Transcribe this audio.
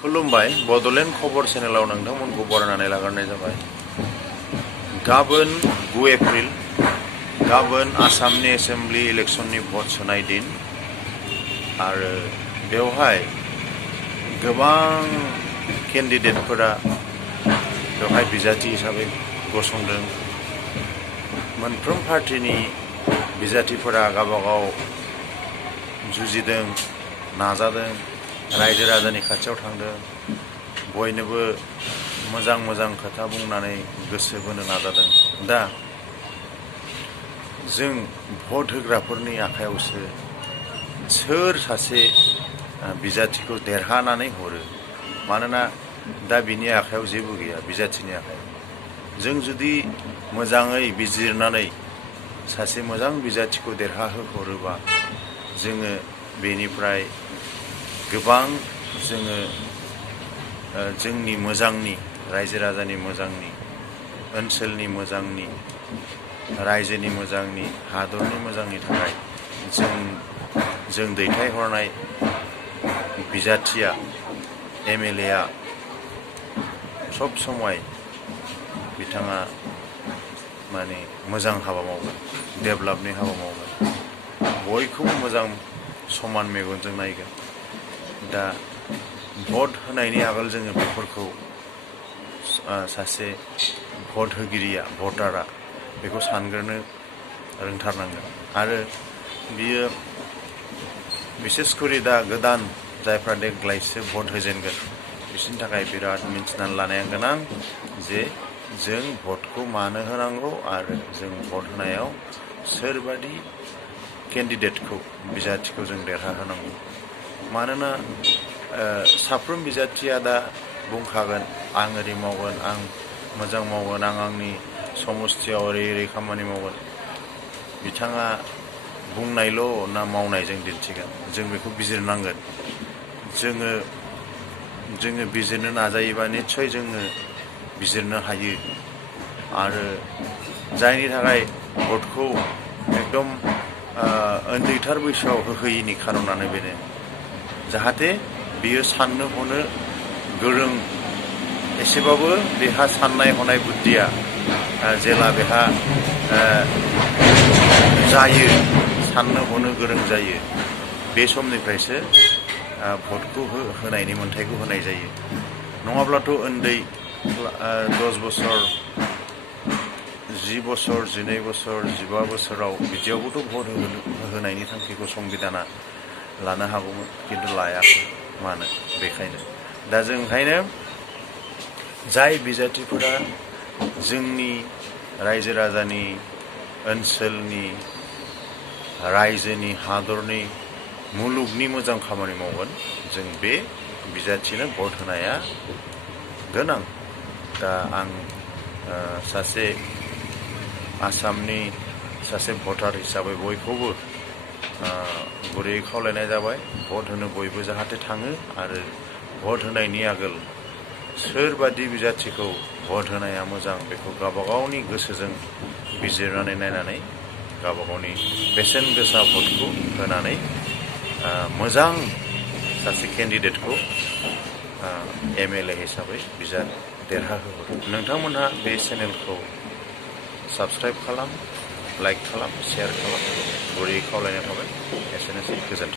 खुलुमबाय बड'लेण्ड खबर चेनेलाव नोंथांमोनखौ बरायनानै लाग्रोनाय जाबाय। गाबोन 9 एप्रिल गाबोन आसामनि एसेम्बलि इलेक्शननि भट सोनाय दिन आरो बेवहाय गोबां केन्डिडेटफोरा बेवहाय बिजाथि हिसाबै गसंदों। मोनफ्रोम पार्टिनि बिजाथिफोरा गावबागाव जुजिदों, नाजादों, रायजो राजानि खाथियाव थांदों, बयनोबो मोजां मोजां खोथा बुंनानै गोसो बोनो नाजादों। दा जों भट होग्राफोरनि आखायावसो सोर सासे बिजाथिखौ देरहानानै हरो, मानोना दा बिनि आखायाव जेबो गैया, बिजाथिनि आखायाव। जों जुदि मोजाङै बिजिरनानै सासे मोजां बिजाथिखौ देरहाहोहरोबा जोङो बेनिफ्राय गोबां जोंनि मोजांनि, रायजो राजानि मोजांनि, ओनसोलनि मोजांनि, रायजोनि मोजांनि, हादरनि मोजांनि थाखाय जों दैथायहरनाय बिजाथिया MLA आ सब समय बिथाङा माने मोजां हाबा मावगोन, डेभेलपनि हाबा मावगोन, बयखौबो मोजां समान मेगनजों नायगोन। दा भट होनायनि आगोल जोङो बेफोरखौ सासे भट होगिरिया, भटारा बेखौ सानग्रोनो रोंथारनांगोन। आरो बियो बिसेसकरि दा गोदान जायफ्रा देग्लायसो भट होजेनगोन बिसोरनि थाखाय बिराद मिन्थिनानै लानाया गोनां जे जों भटखौ मानो होनांगौ आरो जों भट होनायाव सोरबादि केन्डिडेटखौ, बिजाथिखौ जों देरहाहोनांगौ। मानोना साफ्रोम बिजाथिया दा बुंखागोन आं ओरै मावगोन, आं मोजां मावगोन, आं आंनि समस्थियाव ओरै खामानि मावगोन। बिथाङा बुंनायल' ना मावनायजों दिन्थिगोन, जों बेखौ बिजिरनांगोन। जोङो बिजिरनो नाजायोबा निस्सय जोङो बिजिरनो हायो। आरो जायनि थाखाय भटखौ एकदम उन्दैथार बैसोआव होहोयैनि खारनानो बेनो, जाहाथे बियो साननो हनो गोरों, एसेबाबो बेहा साननाय हनाय बुद्धिया जेला बेहा जायो, साननो हनो गोरों जायो, बे समनिफ्रायसो भटखौ होनायनि मोन्थायखौ होनाय जायो। नङाब्लाथ' उन्दै 10 बोसोर, 10 बोसोर, 12 बोसोर, 15 बोसोराव बिदियावबोथ' भट होनायनि थांखिखौ संबिधाना लानो हागौमोन, खिन्थु लायाखै। मानो? बेखायनो दा जों ओंखायनो जाय बिजाथिफोरा जोंनि रायजो राजानि, ओनसोलनि, रायजोनि, हादरनि, मुलुगनि मोजां खामानि मावगोन, जों बे बिजाथिनो भट होनाया गोनां। दा आं सासे आसामनि सासे भटार हिसाबै बयखौबो गुरैयै खावलायनाय जाबाय, भट होनो बयबो जाहाथे थाङो। आरो भट होनायनि आगोल सोरबादि बिजाथिखौ भट होनाया मोजां बेखौ गावबागावनि गोसोजों बिजिरनानै नायनानै गावबागावनि बेसेन गोसा भटखौ होनानै मोजां सासे केन्डिडेटखौ MLA हिसाबै देरहाहोहरो। नोंथांमोनहा बे चेनेलखौ साबस्क्राइब खालाम, लाइक खालाम, शेयार खालाम, गुरैयै खावलायनाय थाबाय। एसेनोसै, गोजोन्थों।